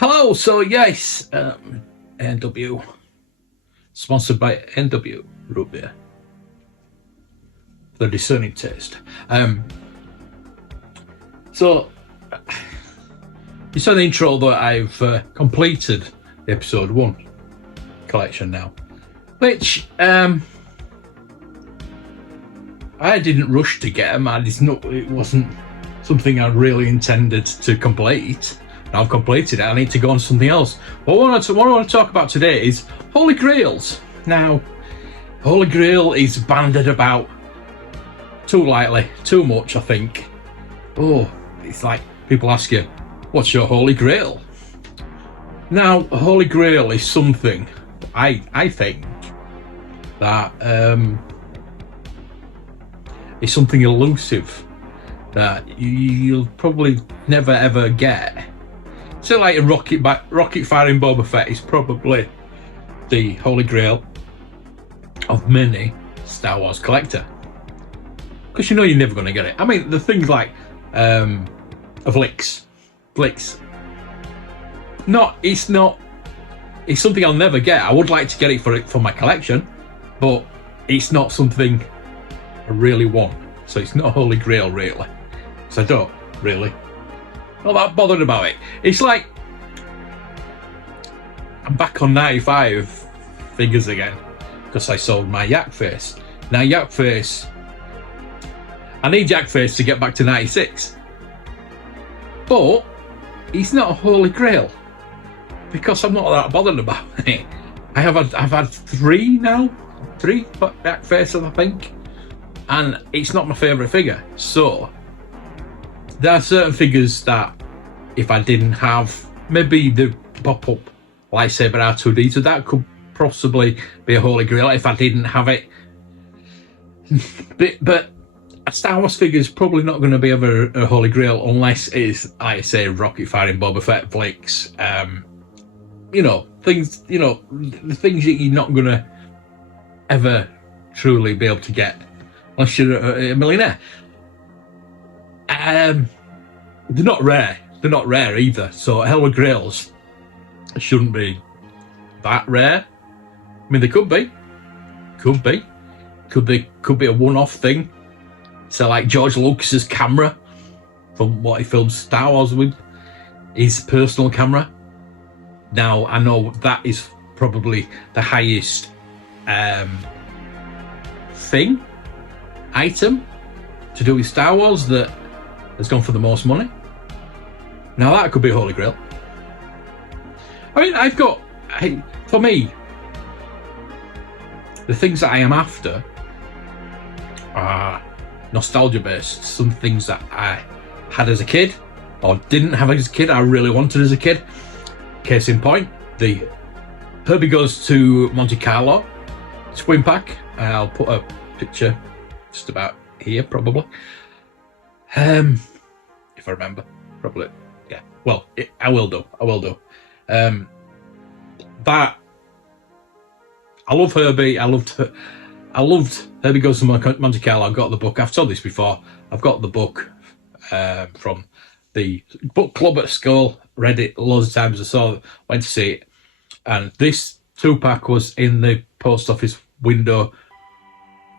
Hello, so yes, NW, sponsored by NW root beer, the discerning taste. So you saw the intro that I've completed the episode 1 collection now, which I didn't rush to get them. It wasn't something I really intended to complete. Now I've completed it, I need to go on to something else. What I want to talk about today is Holy Grails. Now, Holy Grail is bandied about too lightly, too much, I think. Oh, it's like people ask you, what's your Holy Grail? Now, Holy Grail is something, I think, that is something elusive that you'll probably never ever get. So like a rocket firing Boba Fett is probably the Holy Grail of many Star Wars collector, because you know you're never going to get it. I mean, the things like Vlix, it's something I'll never get. I would like to get it for my collection, but it's not something I really want. So it's not a Holy Grail really, so I don't really not that bothered about it. It's like I'm back on 95 figures again because I sold my Yak Face. Now Yak Face, I need Yak Face to get back to 96, but he's not a Holy Grail because I'm not that bothered about it. I've had three Yak Faces, I think, and it's not my favourite figure. So there are certain figures that if I didn't have, maybe the pop-up lightsaber R2D2, that could possibly be a Holy Grail if I didn't have it. But a Star Wars figure is probably not going to be ever a Holy Grail unless it's, like I say, rocket firing Boba Fett, Vlix, things, the things that you're not going to ever truly be able to get unless you're a millionaire. They're not rare. They're not rare either. So Holy Grails shouldn't be that rare. I mean, they could be. Could be a one-off thing. So like George Lucas's camera from what he filmed Star Wars with, his personal camera. Now I know that is probably the highest item to do with Star Wars that has gone for the most money. Now that could be a Holy Grail. I mean, for me, the things that I am after are nostalgia based. Some things that I had as a kid or didn't have as a kid, I really wanted as a kid. Case in point, the Herbie Goes to Monte Carlo twin pack. I'll put a picture just about here, probably. If I remember, probably, yeah. Well, I will do. That I love Herbie. I loved Herbie Goes to Monte Carlo. I've got the book. I've told this before. I've got the book from the book club at school. Read it loads of times. Went to see it, and this 2-pack was in the post office window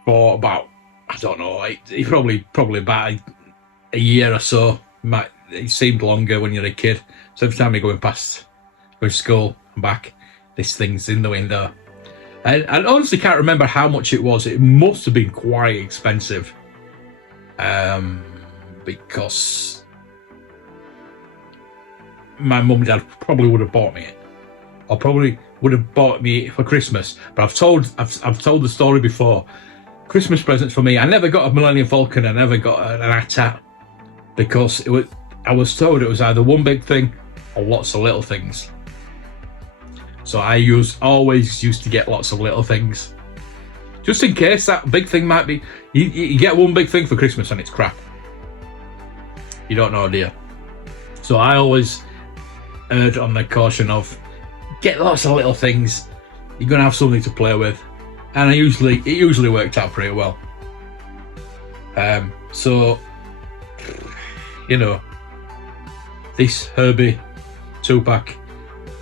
for about, I don't know, it probably about a year or so. It seemed longer when you're a kid. So every time you're going to school and back, this thing's in the window. And I honestly can't remember how much it was. It must have been quite expensive. Because my mum and dad probably would have bought me it. Or probably would have bought me it for Christmas. But I've told the story before. Christmas presents for me, I never got a Millennium Falcon, I never got an AT-AT, because I was told it was either one big thing or lots of little things. So I always used to get lots of little things, just in case that big thing might be. You get one big thing for Christmas and it's crap. You don't know, do you? So I always erred on the caution of get lots of little things. You're gonna have something to play with, and it usually worked out pretty well. So this Herbie 2-pack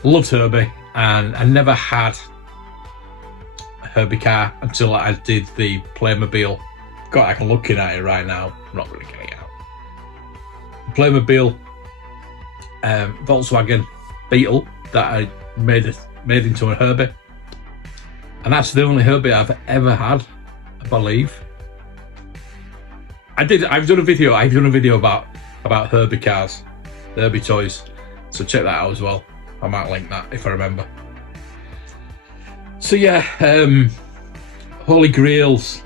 Loved Herbie, and I never had a Herbie car until I did the Playmobil. God, I can looking at it right now. I'm not going to get it out. Playmobil Volkswagen Beetle that I made into a Herbie, and that's the only Herbie I've ever had, I believe. I've done a video about Herbie cars, the Herbie toys, so check that out as well. I might link that if I remember. So yeah, Holy Grails.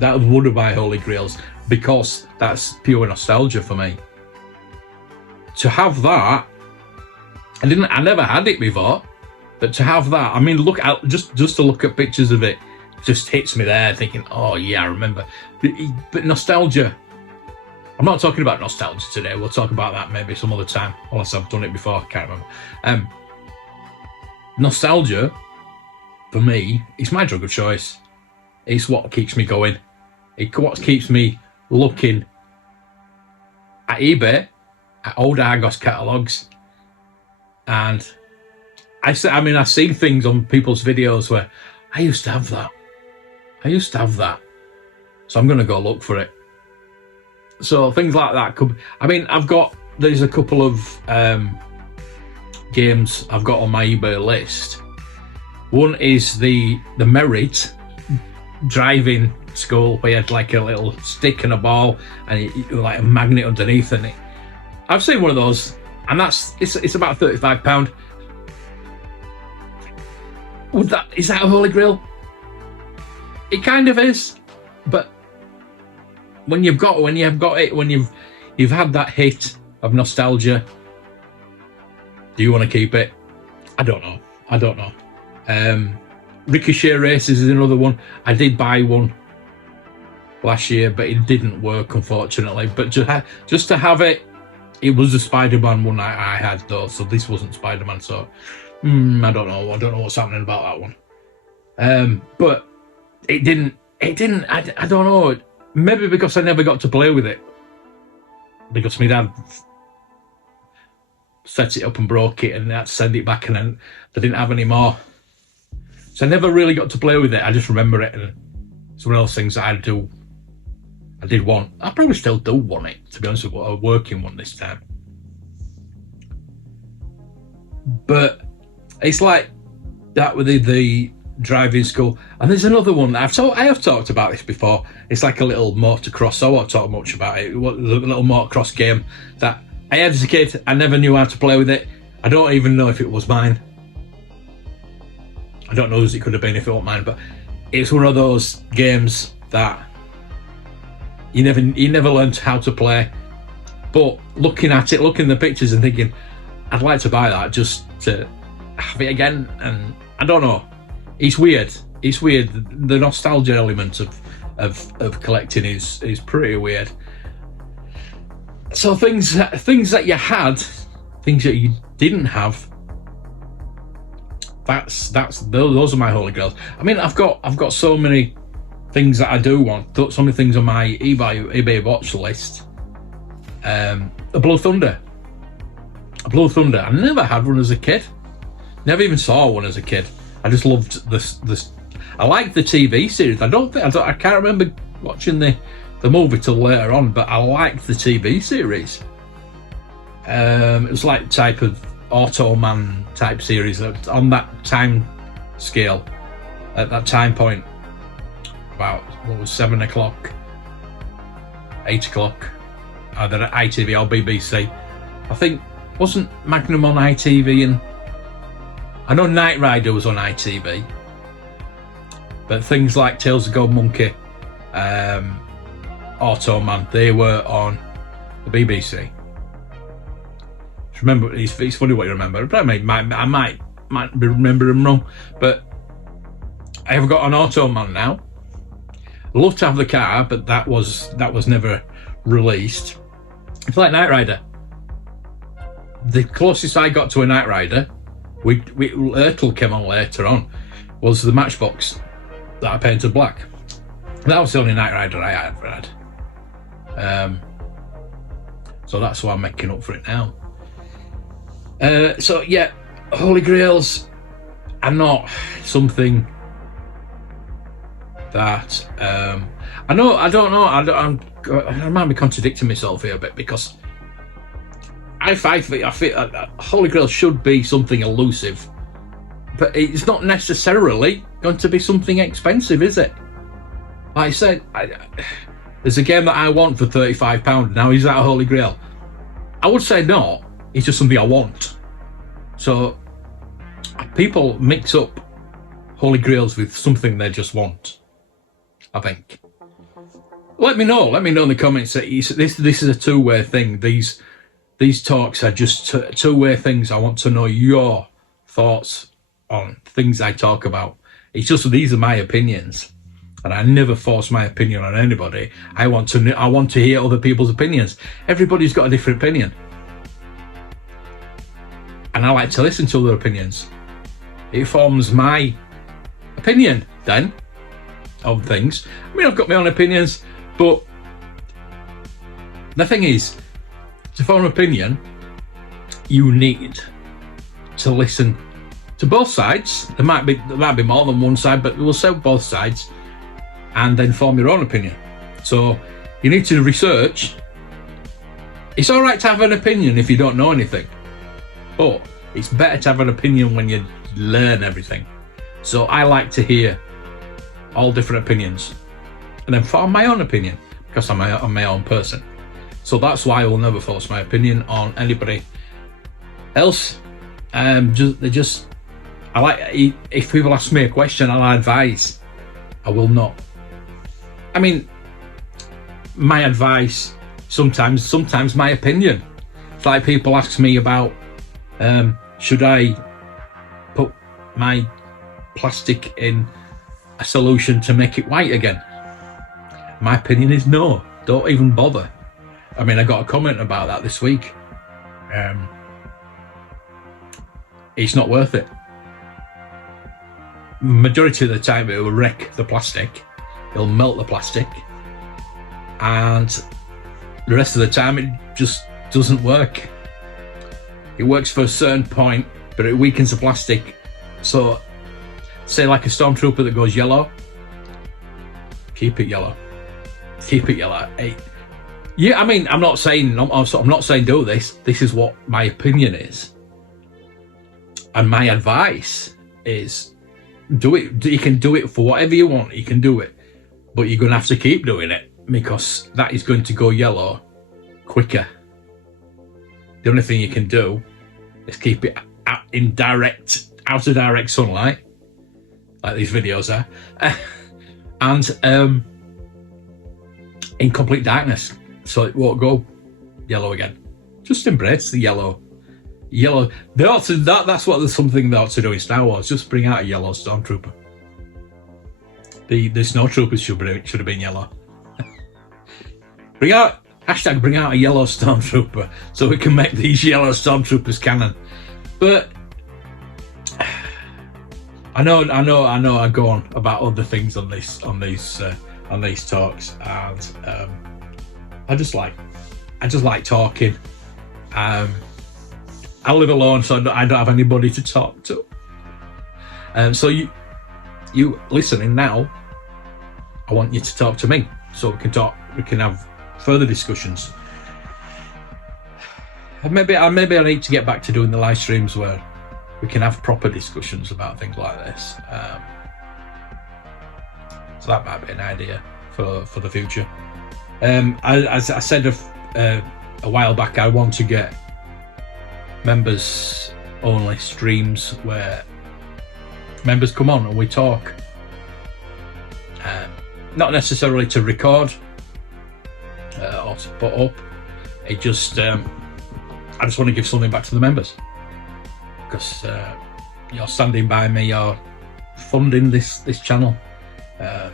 That was one of my Holy Grails because that's pure nostalgia for me. To have that, I never had it before, but to have that, I mean, look at just to look at pictures of it, just hits me there, thinking, oh yeah, I remember. But nostalgia. I'm not talking about nostalgia today. We'll talk about that maybe some other time, unless I've done it before. I can't remember. Nostalgia, for me, is my drug of choice. It's what keeps me going. It's what keeps me looking at eBay, at old Argos catalogues, and I see things on people's videos where I used to have that. So I'm going to go look for it. So things like that could. There's a couple of games I've got on my eBay list. One is the Merit driving school, where you had like a little stick and a ball, and like a magnet underneath, and I've seen one of those, and it's about £35. Is that a Holy Grail? It kind of is, but when you've had that hit of nostalgia, do you want to keep it? I don't know. Ricochet Races is another one. I did buy one last year, but it didn't work, unfortunately. But just to have it, it was the Spider-Man one I had though, so this wasn't Spider-Man. So I don't know what's happening about that one. But it didn't. I don't know. Maybe because I never got to play with it. Because my dad set it up and broke it, and I had to send it back, and then they didn't have any more. So I never really got to play with it. I just remember it, and it's one of those things that I did want. I probably still do want it, to be honest with you, a working one this time. But it's like that with the driving school. And there's another one that I have talked about this before. It's like a little motocross. I won't talk much about it. It was a little motocross game that I had as a kid. I never knew how to play with it. I don't even know if it was mine. I don't know whose it could have been if it wasn't mine, but it's one of those games that you never learned how to play. But looking at it, looking at the pictures and thinking, I'd like to buy that just to have it again. And I don't know. It's weird. The nostalgia element of collecting is pretty weird. So things that you had, things that you didn't have. Those are my Holy Grails. I mean, I've got so many things that I do want. So many things on my eBay watch list. A Blow Thunder. I never had one as a kid. Never even saw one as a kid. I just loved this. I liked the TV series. I can't remember watching the movie till later on, but I liked the TV series. It was like type of Automan type series on that time scale, at that time point, about 7 o'clock, 8 o'clock, either at ITV or BBC. I think wasn't Magnum on ITV, and I know Knight Rider was on ITV, but things like Tales of Gold Monkey, Automan, they were on the BBC. Remember, it's funny what you remember, but I might be remembering wrong, but I have got an Automan now. I'd love to have the car, but that was never released. It's like Knight Rider. The closest I got to a Knight Rider, Ertl came on later on, was the Matchbox that I painted black. That was the only Knight Rider I ever had. So that's why I'm making up for it now. So yeah, Holy Grails are not something that I don't know. I might be contradicting myself here a bit, because I feel Holy Grail should be something elusive, but it's not necessarily going to be something expensive, is it? Like I said, there's a game that I want for £35. Now, is that a Holy Grail? I would say no. It's just something I want. So people mix up Holy Grails with something they just want, I think. Let me know in the comments. This is a two-way thing. These talks are just two-way things. I want to know your thoughts on things I talk about. It's just, these are my opinions, and I never force my opinion on anybody. I want to hear other people's opinions. Everybody's got a different opinion, and I like to listen to other opinions. It forms my opinion then of things. I mean, I've got my own opinions, but the thing is, to form an opinion, you need to listen to both sides. There might be more than one side, but we'll say both sides, and then form your own opinion. So you need to research. It's all right to have an opinion if you don't know anything, but it's better to have an opinion when you learn everything. So I like to hear all different opinions and then form my own opinion, because I'm my own person. So that's why I will never force my opinion on anybody else. I like, if people ask me a question, I'll advise. I will not. I mean, my advice, sometimes my opinion. It's like people ask me about, should I put my plastic in a solution to make it white again? My opinion is no, don't even bother. I mean, I got a comment about that this week. It's not worth it. Majority of the time it will wreck the plastic, it'll melt the plastic, and the rest of the time it just doesn't work. It works for a certain point, but it weakens the plastic. So say like a stormtrooper that goes yellow, keep it yellow. Yeah, I mean, I'm not saying do this. This is what my opinion is, and my advice is, do it. You can do it for whatever you want. You can do it, but you're going to have to keep doing it, because that is going to go yellow quicker. The only thing you can do is keep it out of direct sunlight, like these videos are, and in complete darkness, so it won't go yellow again. Just embrace the yellow. That's something they ought to do in Star Wars. Just bring out a yellow stormtrooper. The snowtroopers should have been yellow. bring out a yellow stormtrooper, so we can make these yellow stormtroopers canon. But I know I go on about other things on these talks, and I just like talking. I live alone, so I don't have anybody to talk to. So you listening now, I want you to talk to me, so we can talk. We can have further discussions. Maybe I need to get back to doing the live streams where we can have proper discussions about things like this. So that might be an idea for the future. As I said a while back, I want to get members only streams where members come on and we talk. Not necessarily to record or to put up. It just I just want to give something back to the members, because you're standing by me, you're funding this channel. I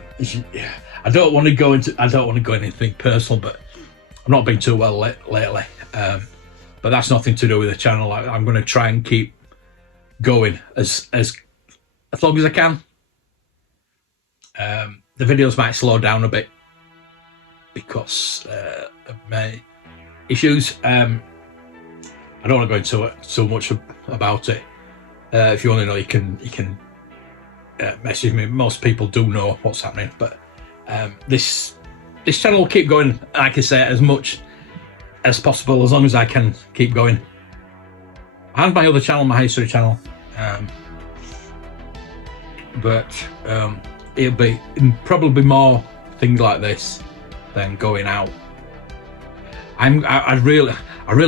don't want to go into anything personal, but I've not been too well lately. But that's nothing to do with the channel. I'm going to try and keep going as long as I can. The videos might slow down a bit because of my issues. I don't want to go into it too much about it, If you want to know, you can message me. Most people do know what's happening, but this channel will keep going, like I say, as much as possible, as long as I can keep going. And my other channel, my history channel, but it'll be probably more things like this than going out. I really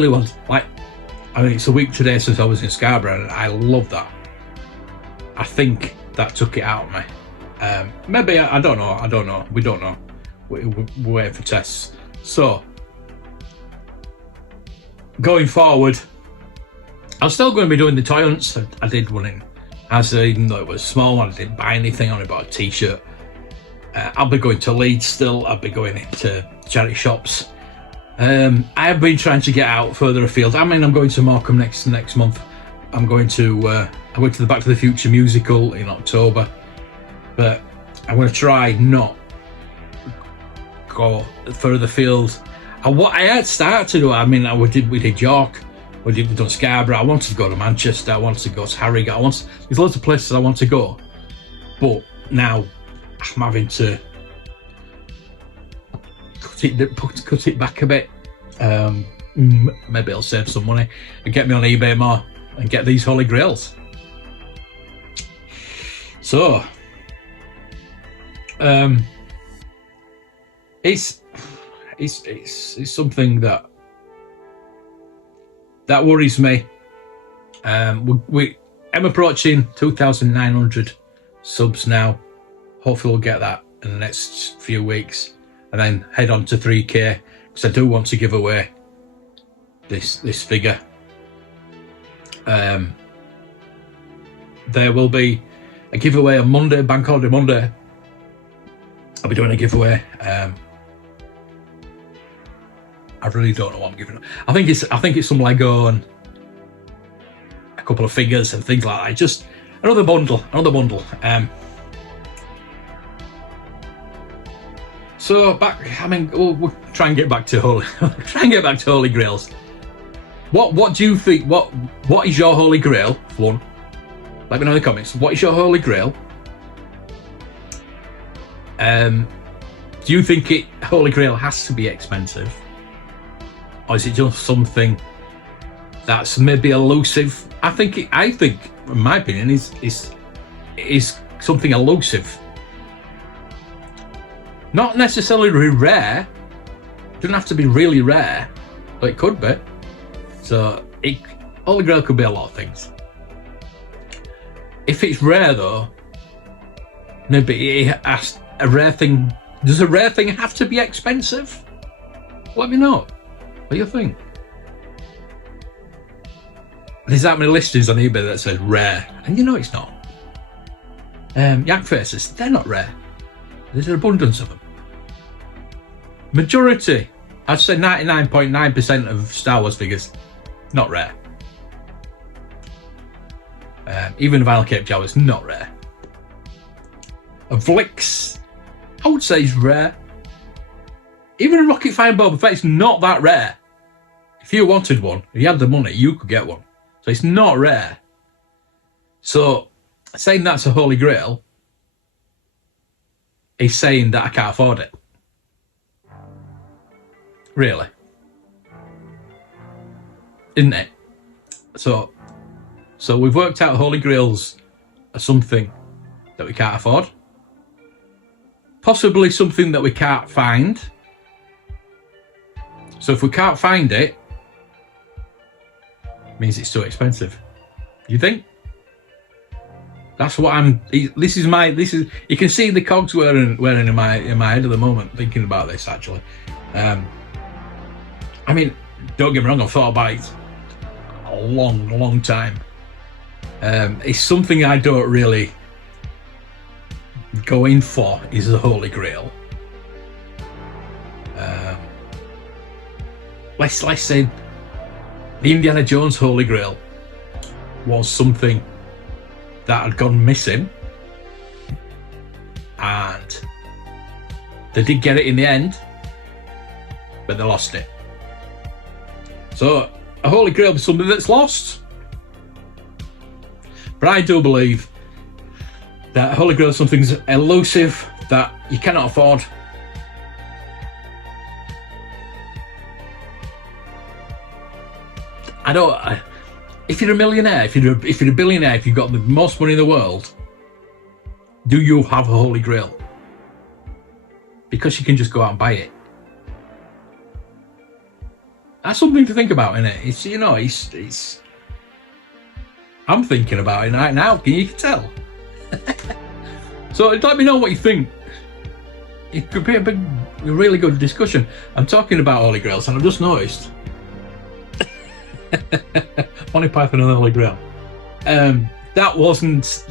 want, like, I mean, it's a week today since I was in Scarborough, and I love that. I think that took it out of me. Maybe, I don't know. We don't know. We're waiting for tests. So, going forward, I'm still going to be doing the toy hunts. I did one in Asda, even though it was small. I didn't buy anything. I only bought a t-shirt. I'll be going to Leeds still. I'll be going into charity shops. I've been trying to get out further afield. I mean, I'm going to Morecambe next month. I'm going to the Back to the Future musical in October, but I'm going to try not go further afield. What I had started to do, I mean, we did York, we've done Scarborough. I wanted to go to Manchester. I wanted to go to Harrogate. There's loads of places I want to go, but now I'm having to cut it back a bit. Maybe I'll save some money and get me on eBay more and get these Holy Grails. So it's something that worries me. I'm approaching 2,900 subs now. Hopefully we'll get that in the next few weeks, and then head on to 3K, because I do want to give away this figure. There will be a giveaway on Monday, Bank Holiday Monday. I'll be doing a giveaway. I really don't know what I'm giving up. I think it's some Lego and a couple of figures and things like that. Just another bundle. So back. I mean, we'll try and get back to Holy Grails. What do you think? What is your Holy Grail? One. Let me know in the comments. What is your Holy Grail? Do you think Holy Grail has to be expensive, or is it just something that's maybe elusive? I think, in my opinion, is something elusive. Not necessarily rare. Doesn't have to be really rare, but it could be. So Holy Grail could be a lot of things. If it's rare though, maybe it has a rare thing. Does a rare thing have to be expensive? Let me know. What do you think? There's that many listings on eBay that says rare, and you know it's not. Yak faces, they're not rare. There's an abundance of them. Majority, I'd say 99.9% of Star Wars figures, not rare. Even Vinyl Cape Jawas, not rare. A Vlix, I would say is rare. Even a Rocket Fire Boba Fett's not that rare. If you wanted one, if you had the money, you could get one. So it's not rare. So saying that's a Holy Grail is saying that I can't afford it. Really. Isn't it? So we've worked out Holy Grails are something that we can't afford. Possibly something that we can't find. So if we can't find it, means it's too expensive. You think? That's what you can see the cogs whirring in my head at the moment, thinking about this actually. I mean, don't get me wrong, I've thought about it a long time. It's something I don't really go in for, is the Holy Grail. Let's say the Indiana Jones Holy Grail was something that had gone missing, and they did get it in the end, but they lost it. So a Holy Grail is something that's lost. But I do believe that Holy Grail is something elusive that you cannot afford. If you're a millionaire, if you're a billionaire, if you've got the most money in the world, do you have a Holy Grail? Because you can just go out and buy it. That's something to think about, isn't it? It's, you know, it's. I'm thinking about it right now. Can you tell? So let me know what you think. It could be a really good discussion. I'm talking about Holy Grails, and I've just noticed. Monty Python and the Holy Grail. That wasn't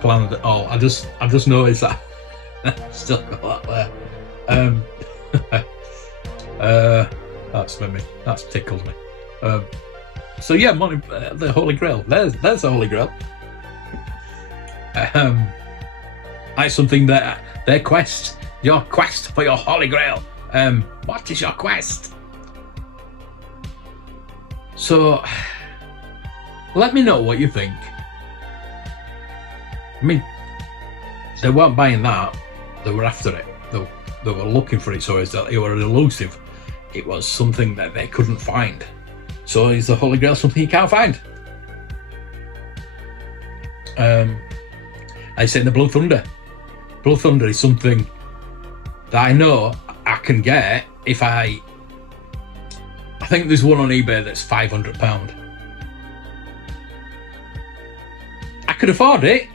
planned at all. I've just noticed that. Still got that there. That's tickled me. So yeah, the Holy Grail. There's the Holy Grail. That's something that their quest, your quest for your Holy Grail. What is your quest? So let me know what you think. I mean, they weren't buying that, they were after it. They were looking for it, so it was elusive. It was something that they couldn't find. So is the Holy Grail something you can't find? I say the Blue Thunder. Blue Thunder is something that I know I can get if I think there's one on eBay that's £500. I could afford it,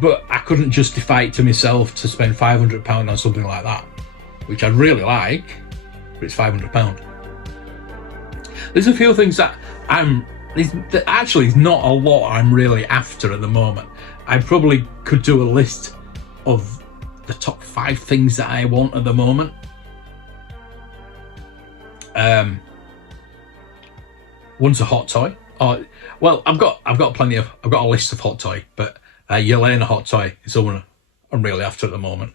but I couldn't justify it to myself to spend £500 on something like that, which I'd really like, but it's £500. There's a few things that actually it's not a lot I'm really after at the moment. I probably could do a list of the top 5 things that I want at the moment. One's a hot toy. Well, I've got a list of hot toy, but Yelena hot toy is the one I'm really after at the moment.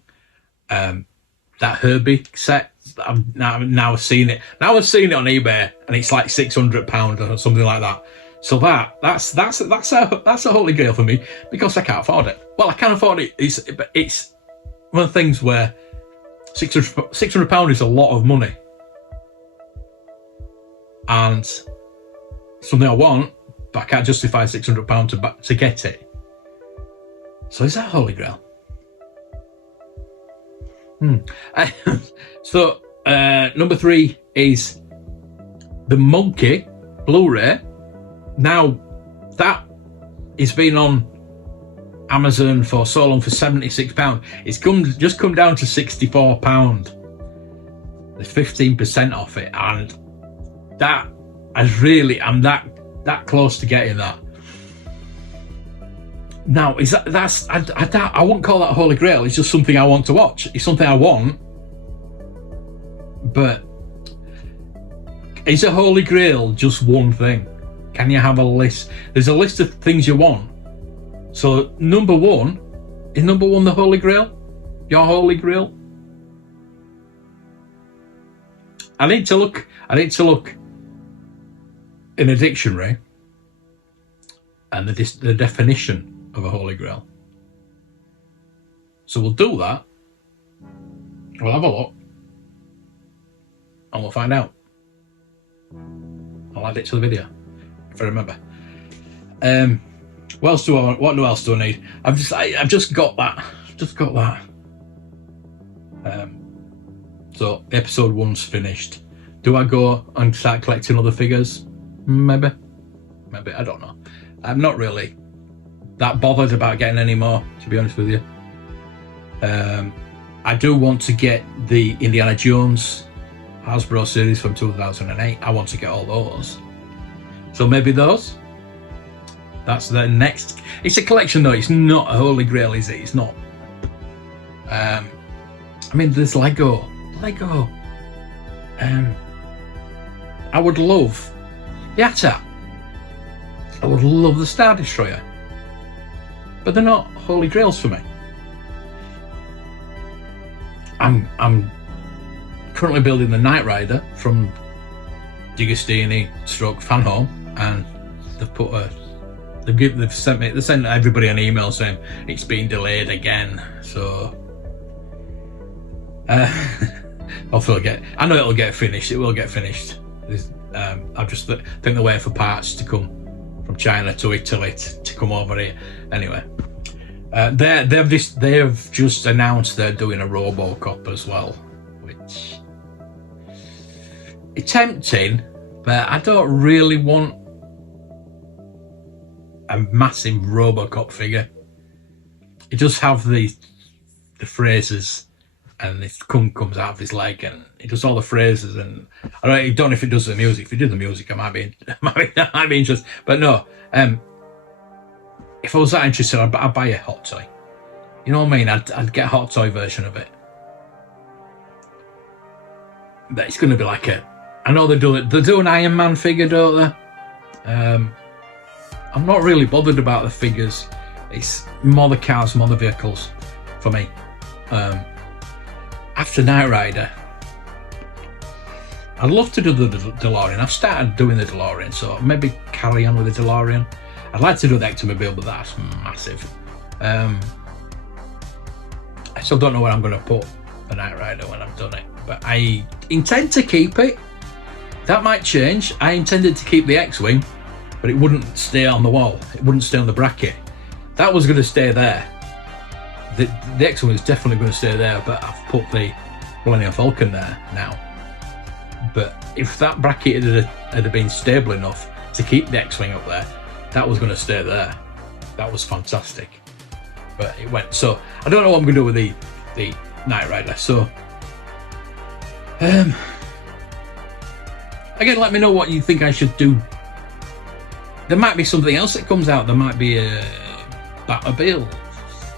That Herbie set, I've now seen it. Now I've seen it on eBay, and it's like £600 or something like that. So that's a Holy Grail for me, because I can't afford it. Well, I can afford it. It's one of the things where £600 is a lot of money, and something I want, but I can't justify £600 to get it. So is that Holy Grail? So number 3 is the Monkey Blu-ray. Now that has been on Amazon for so long, for £76. It's just come down to £64. There's 15% off it, and that has really, I'm that close to getting that. Now, I wouldn't call that Holy Grail. It's just something I want to watch. It's something I want, but is a Holy Grail just one thing? Can you have a list? There's a list of things you want. So number 1 is the Holy Grail? Your Holy Grail? I need to look in a dictionary and the definition of a Holy Grail. So we'll do that. We'll have a look, and we'll find out. I'll add it to the video if I remember. What else do I need? I've just got that. So episode 1's finished. Do I go and start collecting other figures? Maybe, I don't know. I'm not really that bothered about getting any more, to be honest with you. I do want to get the Indiana Jones Hasbro series from 2008. I want to get all those. So maybe those. That's the next. It's a collection though. It's not a Holy Grail, is it? It's not. I mean, there's Lego. I would love Yatta. I would love the Star Destroyer. But they're not Holy Grails for me. I'm currently building the Knight Rider from Digostini / Fanhome, and they've put a They've sent everybody an email saying it's been delayed again. So hopefully I know it'll get finished. It will get finished. I just think they're waiting for parts to come from China to Italy to come over here. Anyway, they've just announced they're doing a RoboCop as well, which it's tempting, but I don't really want a massive RoboCop figure. It does have the phrases, and his tongue comes out of his leg, and it does all the phrases. And I don't know if it does the music. If it did the music, I might be interested. But no, if I was that interested, I'd buy a hot toy. You know what I mean? I'd get a hot toy version of it. But it's going to be like I know they do an Iron Man figure, don't they? I'm not really bothered about the figures. It's more the cars, more the vehicles for me. After Knight Rider, I'd love to do the DeLorean. I've started doing the DeLorean, so maybe carry on with the DeLorean. I'd like to do the Ectomobile, but that's massive. I still don't know where I'm going to put the Knight Rider when I've done it, but I intend to keep it. That might change. I intended to keep the X-Wing, but it wouldn't stay on the wall. It wouldn't stay on the bracket. That was going to stay there. The X-Wing is definitely going to stay there, but I've put the Millennium Falcon there now. But if that bracket had been stable enough to keep the X-Wing up there, that was going to stay there. That was fantastic. But it went. So I don't know what I'm going to do with the Knight Rider. So again, let me know what you think I should do. There might be something else that comes out. There might be a Batmobile,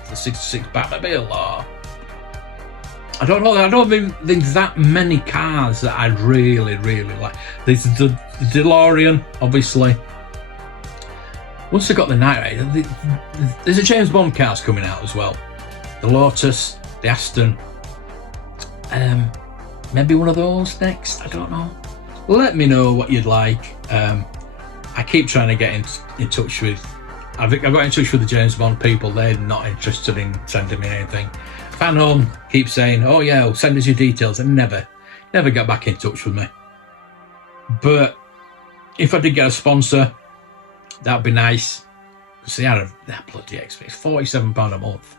the 66 Batmobile, or I don't know. I don't think there's that many cars that I'd really like. There's the DeLorean, obviously. Once I got the Knight Rider, there's a James Bond cars coming out as well. The Lotus, the Aston. Maybe one of those next. I don't know. Let me know what you'd like. I keep trying to get in touch with. I got in touch with the James Bond people. They're not interested in sending me anything. Fan Home keeps saying, "Oh yeah, well, send us your details," and never got back in touch with me. But if I did get a sponsor, that'd be nice. Because they had that bloody XP. It's £47 a month.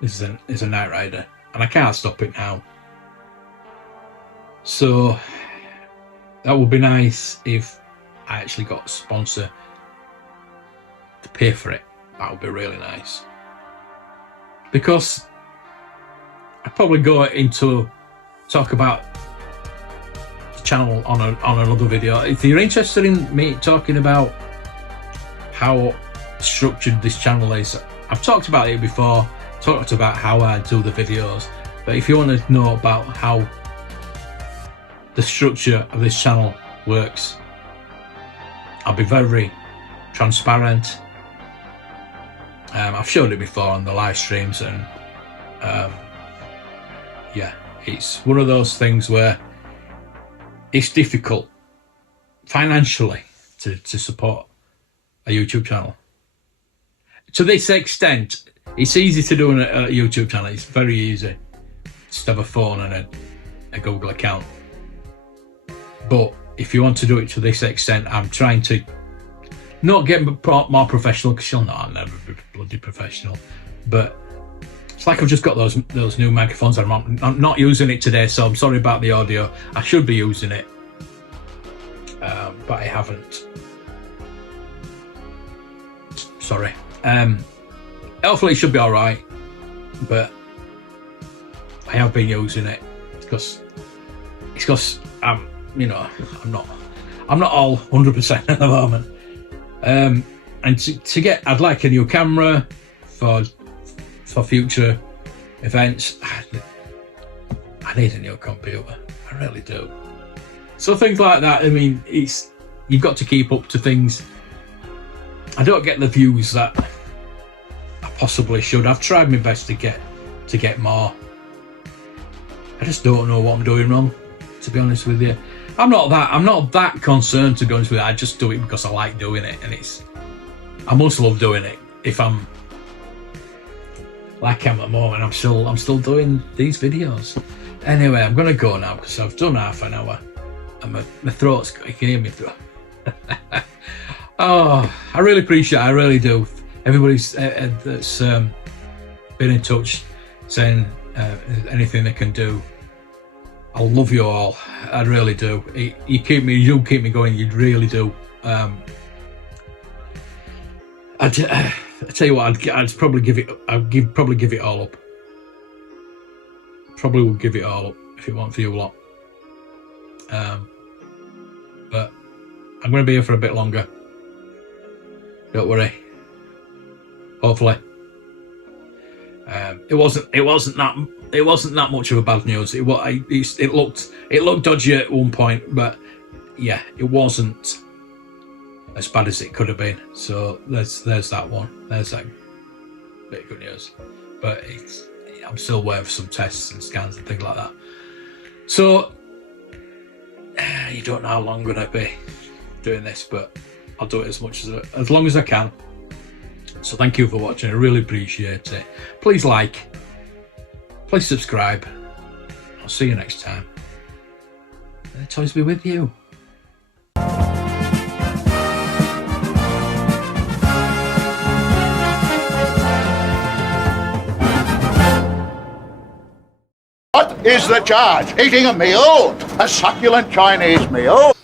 This is a Knight Rider, and I can't stop it now. So that would be nice if I actually got a sponsor to pay for it. That would be really nice. Because I'd probably go into talk about the channel on another video. If you're interested in me talking about how structured this channel is, I've talked about it before, talked about how I do the videos, but if you want to know about how the structure of this channel works, I'll be very transparent. I've showed it before on the live streams, and yeah, it's one of those things where it's difficult financially to support a YouTube channel. To this extent, it's easy to do a YouTube channel. It's very easy. Just have a phone and a Google account. But if you want to do it to this extent, I'm trying to not get more professional, because you'll know I'll never be bloody professional. But it's like I've just got those new microphones. I'm not using it today, so I'm sorry about the audio. I should be using it, but I haven't. Sorry. Hopefully it should be all right, but I have been using it because I'm not all 100% at the moment. And to get, I'd like a new camera for future events. I need a new computer. I really do. So things like that. I mean, you've got to keep up to things. I don't get the views that I possibly should. I've tried my best to get more. I just don't know what I'm doing wrong, to be honest with you. I'm not that concerned, to be honest with you. I just do it because I like doing it, and I must love doing it. If I'm like I'm at the moment, I'm still doing these videos. Anyway, I'm gonna go now because I've done half an hour and my throat's, you can hear me throat. Oh, I really appreciate it, I really do. Everybody's that's been in touch saying anything they can do. I love you all, I really do. You keep me going, you really do. I tell you what, I'd probably give it all up. Probably would give it all up if it weren't for you lot. But I'm going to be here for a bit longer. Don't worry. Hopefully. It wasn't that much of a bad news. It looked dodgy at one point, but yeah, it wasn't as bad as it could have been. So there's that one. There's that bit of good news. But I'm still waiting for some tests and scans and things like that. So you don't know how long I'm gonna be doing this, but I'll do it as long as I can. So thank you for watching. I really appreciate it. Please like, please subscribe. I'll see you next time. May the toys be with you. What is the charge? Eating a meal? A succulent Chinese meal?